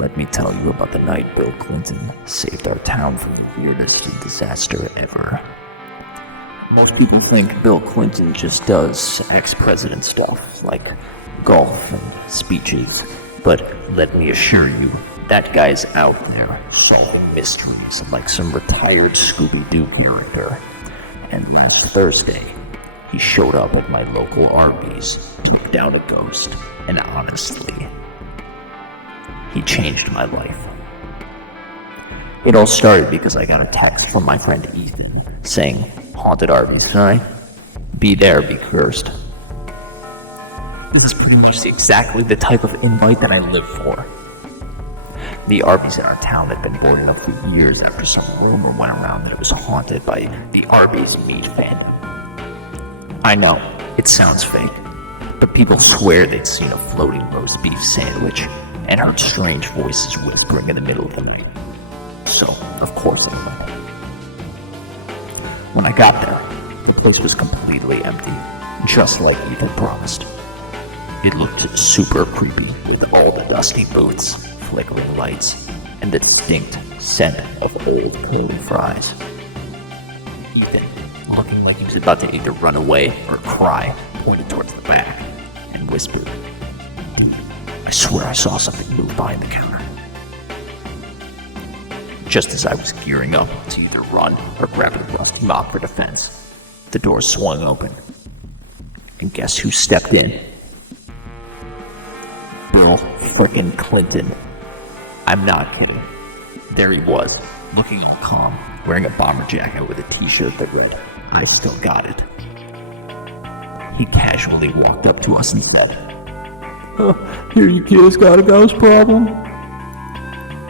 Let me tell you about the night Bill Clinton saved our town from the weirdest disaster ever. Most people think Bill Clinton just does ex-president stuff, like golf and speeches, but let me assure you, that guy's out there solving mysteries like some retired Scooby-Doo character. And last Thursday, he showed up at my local Arby's, took down a ghost, and honestly, he changed my life. It all started because I got a text from my friend Ethan saying, "Haunted Arby's tonight. Be there, be cursed." This is pretty much exactly the type of invite that I live for. The Arby's in our town had been boarded up for years after some rumor went around that it was haunted by the Arby's meat fan. I know, it sounds fake, but people swear they'd seen a floating roast beef sandwich and heard strange voices whispering in the middle of the night. So, of course I went. When I got there, the place was completely empty, just like Ethan promised. It looked super creepy with all the dusty booths, flickering lights, and the distinct scent of old curly fries. Ethan, looking like he was about to either run away or cry, pointed towards the back and whispered, "I swear I saw something move behind the counter." Just as I was gearing up to either run or grab a rusty mop for defense, the door swung open. And guess who stepped in? Bill frickin' Clinton. I'm not kidding. There he was, looking all calm, wearing a bomber jacket with a t-shirt that read, "I still got it." He casually walked up to us and said, "Here you kids got a ghost problem?"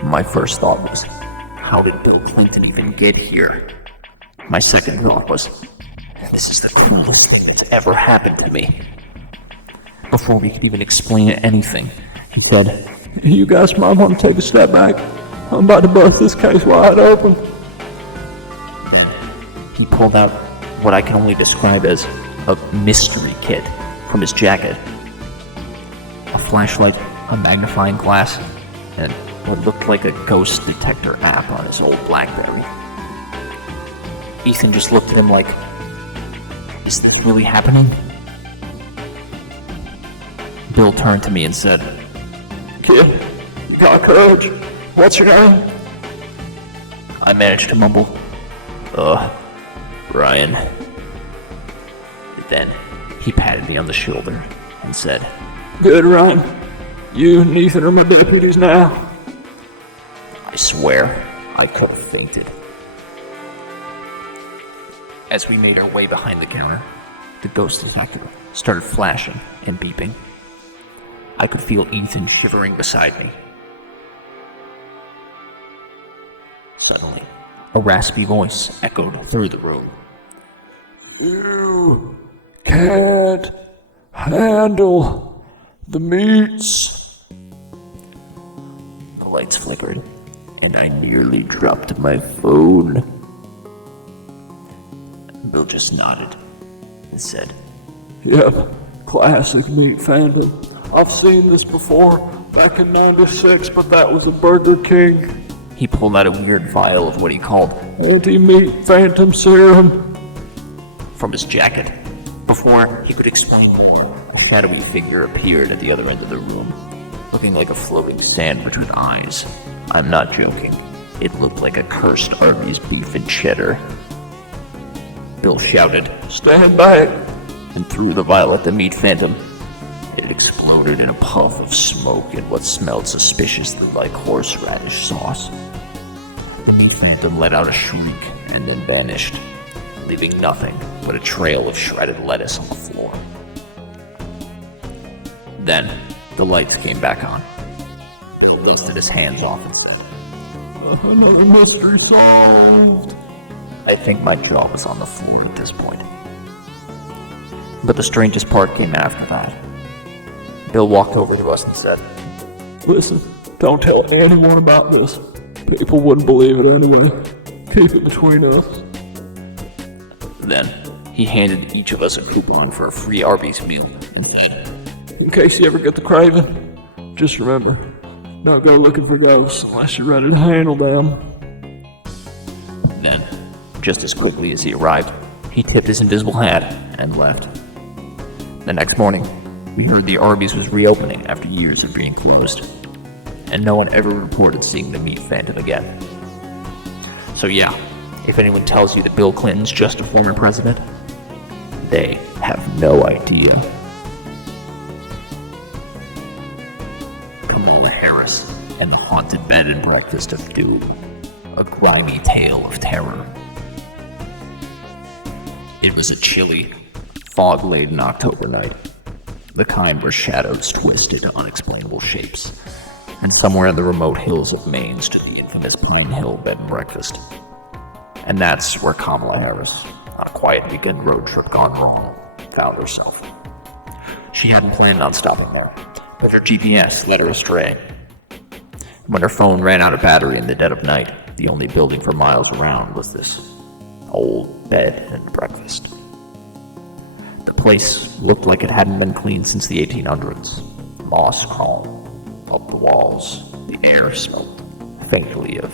My first thought was, how did Bill Clinton even get here? My second thought was, this is the coolest thing that's ever happened to me. Before we could even explain anything, he said, "You guys might want to take a step back. I'm about to bust this case wide open." He pulled out what I can only describe as a mystery kit from his jacket. A flashlight, a magnifying glass, and what looked like a ghost detector app on his old BlackBerry. Ethan just looked at him like, "Is this really happening?" Bill turned to me and said, "Kid, you got courage. What's your name?" I managed to mumble, Ryan." Then he patted me on the shoulder and said, "Good, Ryan. You and Ethan are my deputies now." I swear, I could have fainted. As we made our way behind the counter, the ghost detector started flashing and beeping. I could feel Ethan shivering beside me. Suddenly, a raspy voice echoed through the room. "You can't handle the meats." The lights flickered, and I nearly dropped my phone. Bill just nodded and said, "Yep, classic meat fandom. I've seen this before, back in '96, but that was a Burger King." He pulled out a weird vial of what he called anti-meat phantom serum from his jacket. Before he could explain more, a shadowy figure appeared at the other end of the room, looking like a floating sandwich with eyes. I'm not joking. It looked like a cursed Arby's beef and cheddar. Bill shouted, "Stand back!" and threw the vial at the meat phantom. It exploded in a puff of smoke and what smelled suspiciously like horseradish sauce. The meat phantom let out a shriek and then vanished, leaving nothing but a trail of shredded lettuce on the floor. Then, the light came back on. He lifted his hands off and said, "Another mystery solved." I think my jaw was on the floor at this point. But the strangest part came after that. Bill walked over to us and said, "Listen, don't tell anyone about this. People wouldn't believe it anyway. Keep it between us." Then, he handed each of us a coupon for a free Arby's meal and said, "In case you ever get the craving, just remember, Don't go looking for ghosts unless you're ready to handle them. Then, just as quickly as he arrived, he tipped his invisible hat and left. The next morning, we heard the Arby's was reopening after years of being closed, and no one ever reported seeing the meat phantom again. So yeah, if anyone tells you that Bill Clinton's just a former president, they have no idea. Kamala Harris and the Haunted Bed and Breakfast of Doom, a grimy tale of terror. It was a chilly, fog-laden October night, the kind where shadows twist into unexplainable shapes, and somewhere in the remote hills of Maine stood the infamous Pine Hill Bed and Breakfast. And that's where Kamala Harris, on a quiet weekend road trip gone wrong, found herself. She hadn't planned on stopping there, but her GPS led her astray. When her phone ran out of battery in the dead of night, the only building for miles around was this old bed and breakfast. The place looked like it hadn't been cleaned since the 1800s. Moss crawled up the walls. The air smelled faintly of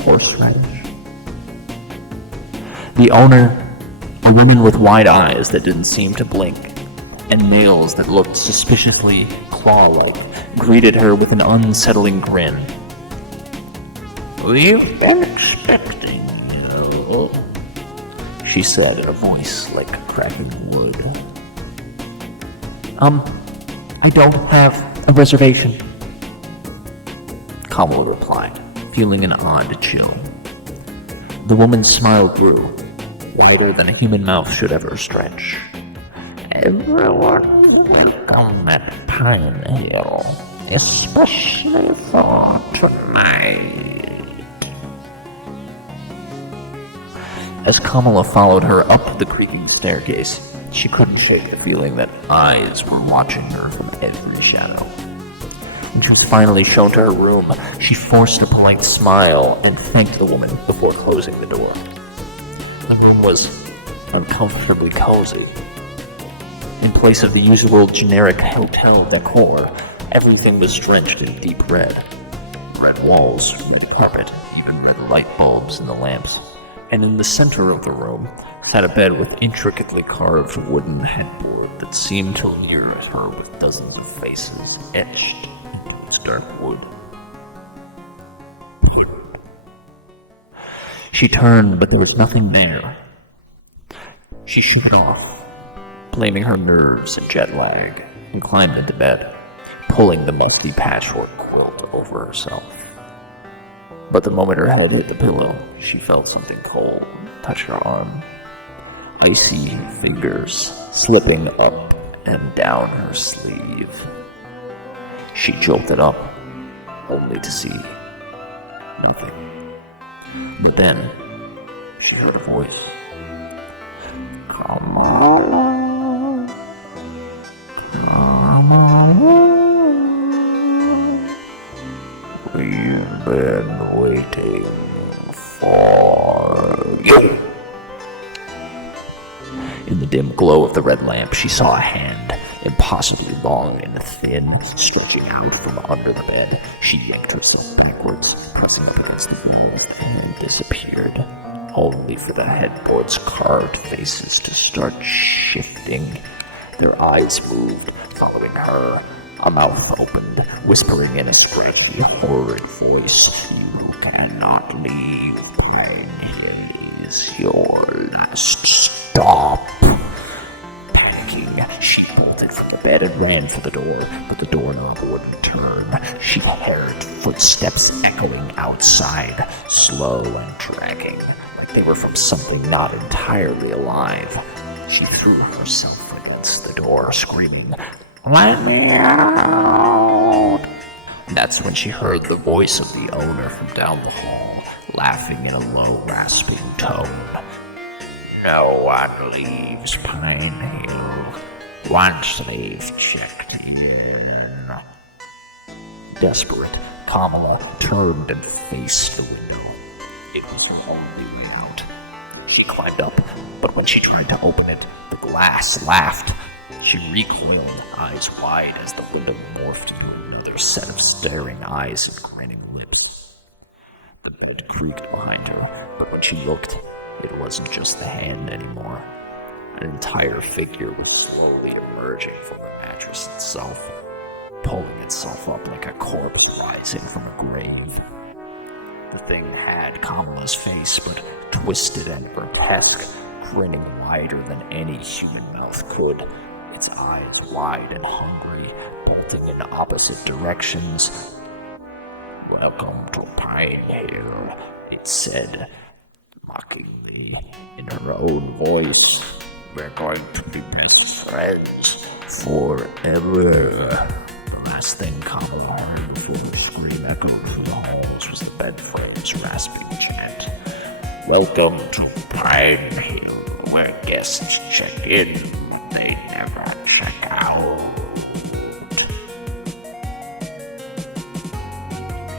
horseradish. The owner, a woman with wide eyes that didn't seem to blink, and nails that looked suspiciously claw-like, greeted her with an unsettling grin. "We've been expecting you," she said in a voice like cracking wood. I don't have a reservation," Kamala replied, feeling an odd chill. The woman's smile grew, wider than a human mouth should ever stretch. "Everyone's welcome at Pine Hill, especially for tonight." As Kamala followed her up the creaking staircase, she couldn't shake the feeling that eyes were watching her from every shadow. When she was finally shown to her room, she forced a polite smile and thanked the woman before closing the door. The room was uncomfortably cozy. In place of the usual generic hotel decor, everything was drenched in deep red. Red walls, red carpet, even red light bulbs in the lamps. And in the center of the room sat a bed with intricately carved wooden headboard that seemed to lure at her with dozens of faces etched into its dark wood. She turned, but there was nothing there. She shook it off, blaming her nerves and jet lag, and climbed into bed, pulling the musty patchwork quilt over herself. But the moment her head hit the pillow, she felt something cold touch her arm. Icy fingers slipping up and down her sleeve. She jolted up, only to see nothing. But then, she heard a voice. "Come on. Come on. We've been waiting for you." In the dim glow of the red lamp, she saw a hand, impossibly long and thin, stretching out from under the bed. She yanked herself backwards, pressing up against the wall, and then disappeared, only for the headboard's carved faces to start shifting. Their eyes moved, following her. A mouth opened, whispering in a scratchy, horrid voice, "You cannot leave. Pine Hill is your last stop." Panicking, she bolted from the bed and ran for the door, but the doorknob wouldn't turn. She heard footsteps echoing outside, slow and dragging, like they were from something not entirely alive. She threw herself against the door, screaming, "Let me out!" That's when she heard the voice of the owner from down the hall, laughing in a low, rasping tone. "No one leaves Pine Hill once they've checked in." Desperate, Kamala turned and faced the window. It was her only way out. She climbed up, but when she tried to open it, the glass laughed. She recoiled, eyes wide, as the window morphed into another set of staring eyes and grinning lips. The bed creaked behind her, but when she looked, it wasn't just the hand anymore. An entire figure was slowly emerging from the mattress itself, pulling itself up like a corpse rising from a grave. The thing had Kamala's face, but twisted and grotesque, grinning wider than any human mouth could, its eyes wide and hungry, bolting in opposite directions. "Welcome to Pine Hill," it said, mockingly, in her own voice. "We're going to be best friends forever." The last thing Kamala heard before the scream echoed through the halls was the bed frame's rasping chant. "Welcome to Pine Hill, where guests check in, but they never check out."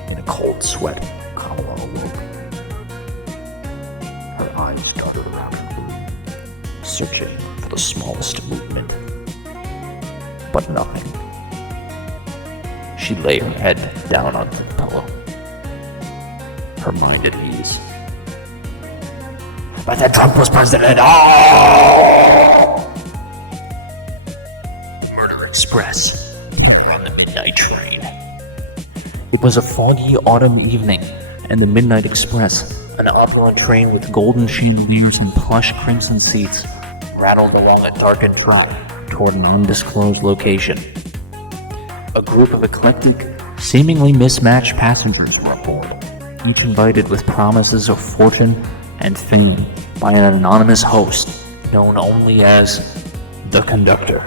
In a cold sweat, Kamala awoke. Her eyes darted around her room, searching for the smallest movement. But nothing. She lay her head down on the pillow, her mind at ease. "But that Trump was president! Oh!" Murder Express. We're on the midnight train. It was a foggy autumn evening, and the Midnight Express, an opulent train with golden chandeliers and plush crimson seats, rattled along a darkened track toward an undisclosed location. A group of eclectic, seemingly mismatched passengers were aboard, each invited with promises of fortune and fame by an anonymous host known only as the conductor.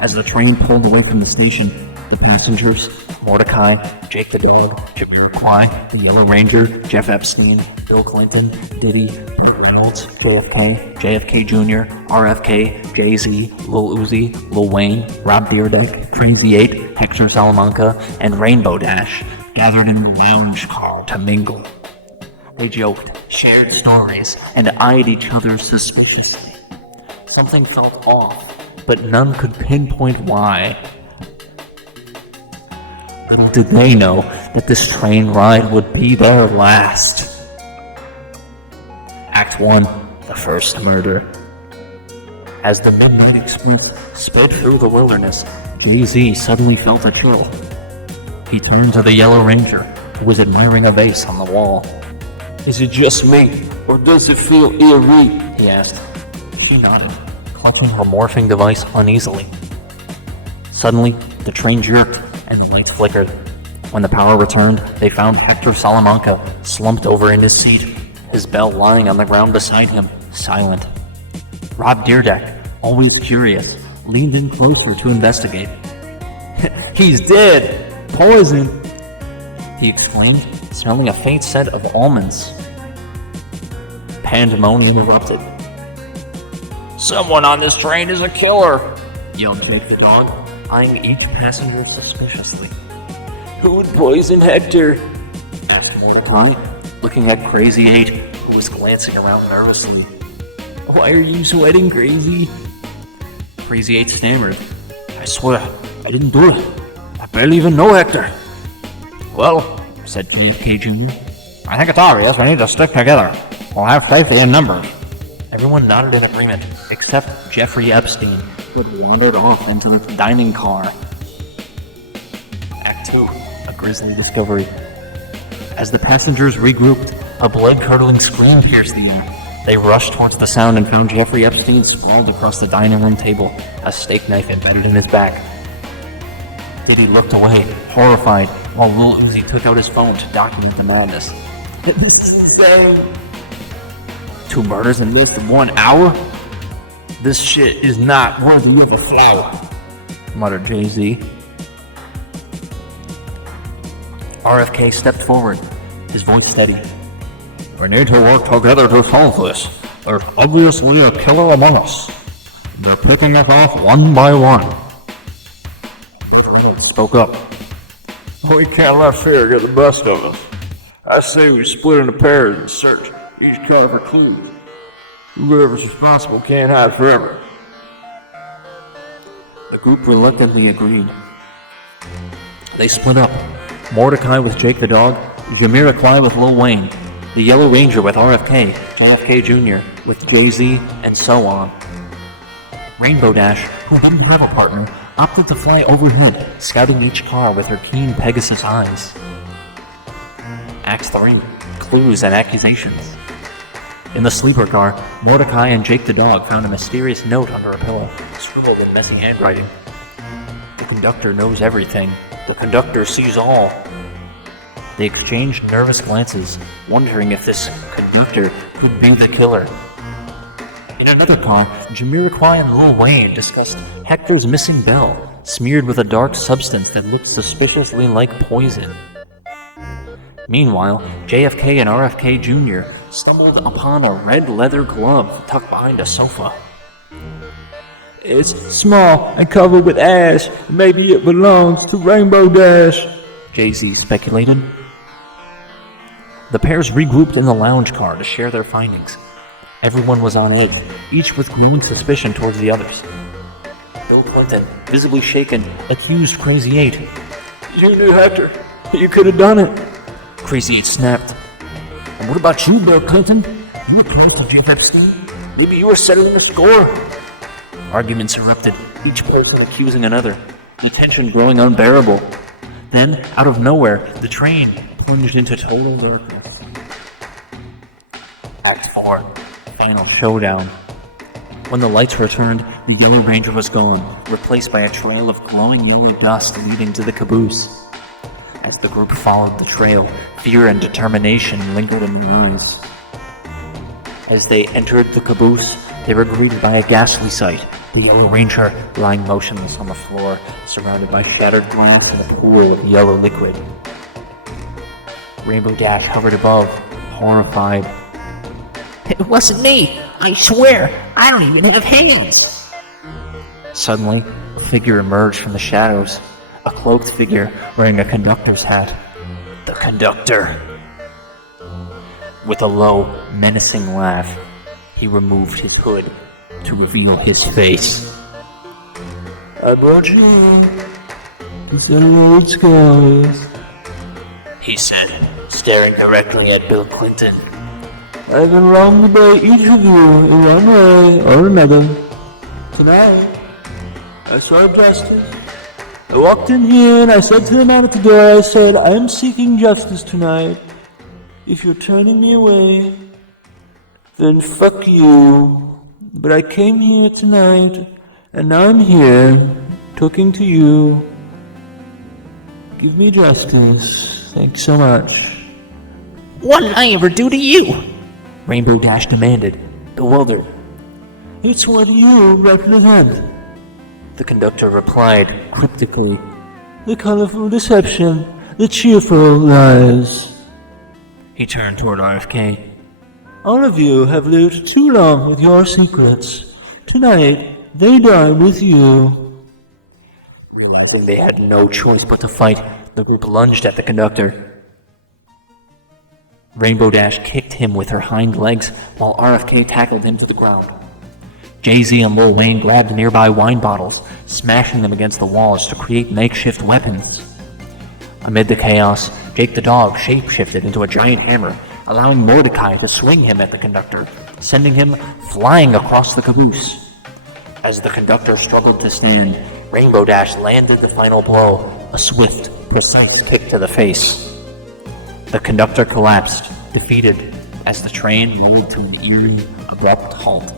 As the train pulled away from the station, the passengers, Mordecai, Jake the Dog, Jamiroquai, the Yellow Ranger, Jeff Epstein, Bill Clinton, Diddy, Burt Reynolds, JFK Jr., RFK, Jay-Z, Lil Uzi, Lil Wayne, Rob Dyrdek, Crazy 8, Hector Salamanca, and Rainbow Dash gathered in the lounge car to mingle. They joked, shared stories, and eyed each other suspiciously. Something felt off, but none could pinpoint why. Little did they know that this train ride would be their last. Act 1, the first murder. As the Midnight Express sped through the wilderness, Jay-Z suddenly felt a chill. He turned to the Yellow Ranger, who was admiring a vase on the wall. Is it just me, or does it feel eerie? He asked. She nodded, clutching her morphing device uneasily. Suddenly, the train jerked, and the lights flickered. When the power returned, they found Hector Salamanca slumped over in his seat, his bell lying on the ground beside him, silent. Rob Dyrdek, always curious, leaned in closer to investigate. He's dead! Poison! He exclaimed, smelling a faint scent of almonds. Pandemonium erupted. "Someone on this train is a killer!" yelled Jake the Dog, eyeing each passenger suspiciously. "Who would poison Hector?" asked Mordecai, looking at Crazy 8, who was glancing around nervously. "Why are you sweating, Crazy?" Crazy 8 stammered. "I swear, I didn't do it. I barely even know Hector." "Well," said JFK Jr., "I think it's obvious we need to stick together. We'll have safety in numbers." everyone nodded in agreement, except Jeffrey Epstein, who had wandered off into the dining car. Act 2, a grisly discovery. As the passengers regrouped, a blood-curdling scream pierced the air. They rushed towards the sound and found Jeffrey Epstein sprawled across the dining room table, a steak knife embedded in his back. Diddy looked away, horrified, while Lil Uzi took out his phone to document the madness. This is insane. 2 murders in less than 1 hour? This shit is not worthy of a flower, muttered Jay-Z. RFK stepped forward, his voice steady. "We need to work together to solve this. There's obviously a killer among us. They're picking us off one by one." Spoke up. "We can't let fear get the best of us. I say we split into pairs and search, each cover for clues. Whoever's responsible can't hide forever. The group reluctantly agreed. They split up. Mordecai with Jake the Dog, Jamiroquai with Lil Wayne, the Yellow Ranger with RFK, JFK Jr. with Jay-Z, and so on. Rainbow Dash, who didn't have a partner, opted to fly overhead, scouting each car with her keen Pegasus eyes. Acts 3. Clues and Accusations. In the sleeper car, Mordecai and Jake the Dog found a mysterious note under a pillow, scribbled in messy handwriting. The conductor knows everything. The conductor sees all. They exchanged nervous glances, wondering if this conductor could be the killer. In another car, Jamiroquai and Lil Wayne discussed Hector's missing bell, smeared with a dark substance that looked suspiciously like poison. Meanwhile, JFK and RFK Jr. stumbled upon a red leather glove tucked behind a sofa. It's small and covered with ash. Maybe it belongs to Rainbow Dash, Jay-Z speculated. The pairs regrouped in the lounge car to share their findings. Everyone was on edge, each with growing suspicion towards the others. Bill Clinton, visibly shaken, accused Crazy 8. You knew Hector. You could have done it. Crazy 8 snapped. And what about you, Bill Clinton? You close to Jake Epstein? Maybe you were settling the score. Arguments erupted, each person accusing another, the tension growing unbearable. Then, out of nowhere, the train plunged into total darkness. Act 4. Final showdown. When the lights returned, the Yellow Ranger was gone, replaced by a trail of glowing yellow dust leading to the caboose. As the group followed the trail, fear and determination lingered in their eyes. As they entered the caboose, they were greeted by a ghastly sight. The Yellow Ranger lying motionless on the floor, surrounded by shattered glass and a pool of yellow liquid. Rainbow Dash hovered above, horrified. It wasn't me! I swear! I don't even have hands! Suddenly, a figure emerged from the shadows. A cloaked figure wearing a conductor's hat. The conductor! With a low, menacing laugh, he removed his hood to reveal his face. I brought you in instead of old scars, He said, staring directly at Bill Clinton. I've been wronged by each of you in one way or another. Tonight, I saw justice. I walked in here and I said to the man at the door, I said, I'm seeking justice tonight. If you're turning me away, then fuck you. But I came here tonight, and now I'm here, talking to you. Give me justice. Thanks so much. What did I ever do to you? Rainbow Dash demanded, bewildered. It's what you represent. The conductor replied cryptically. The colorful deception, the cheerful lies. He turned toward RFK. All of you have lived too long with your secrets. Tonight, they die with you. Realizing they had no choice but to fight, the group lunged at the conductor. Rainbow Dash kicked him with her hind legs while RFK tackled him to the ground. Jay-Z and Lil Wayne grabbed nearby wine bottles, smashing them against the walls to create makeshift weapons. Amid the chaos, Jake the Dog shapeshifted into a giant hammer, allowing Mordecai to swing him at the conductor, sending him flying across the caboose. As the conductor struggled to stand, Rainbow Dash landed the final blow, a swift, precise kick to the face. The conductor collapsed, defeated, as the train rolled to an eerie, abrupt halt.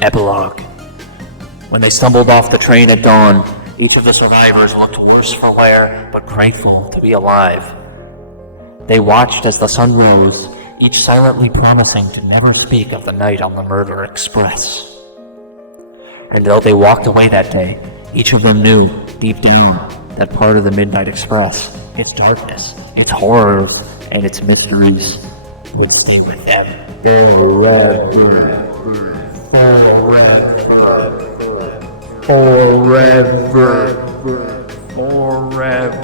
Epilogue. When they stumbled off the train at dawn, each of the survivors looked worse for wear, but grateful to be alive. They watched as the sun rose, each silently promising to never speak of the night on the Murder Express. And though they walked away that day, each of them knew, deep down, that part of the Midnight Express, its darkness, its horror, and its mysteries, would stay with them forever. Forever. Forever.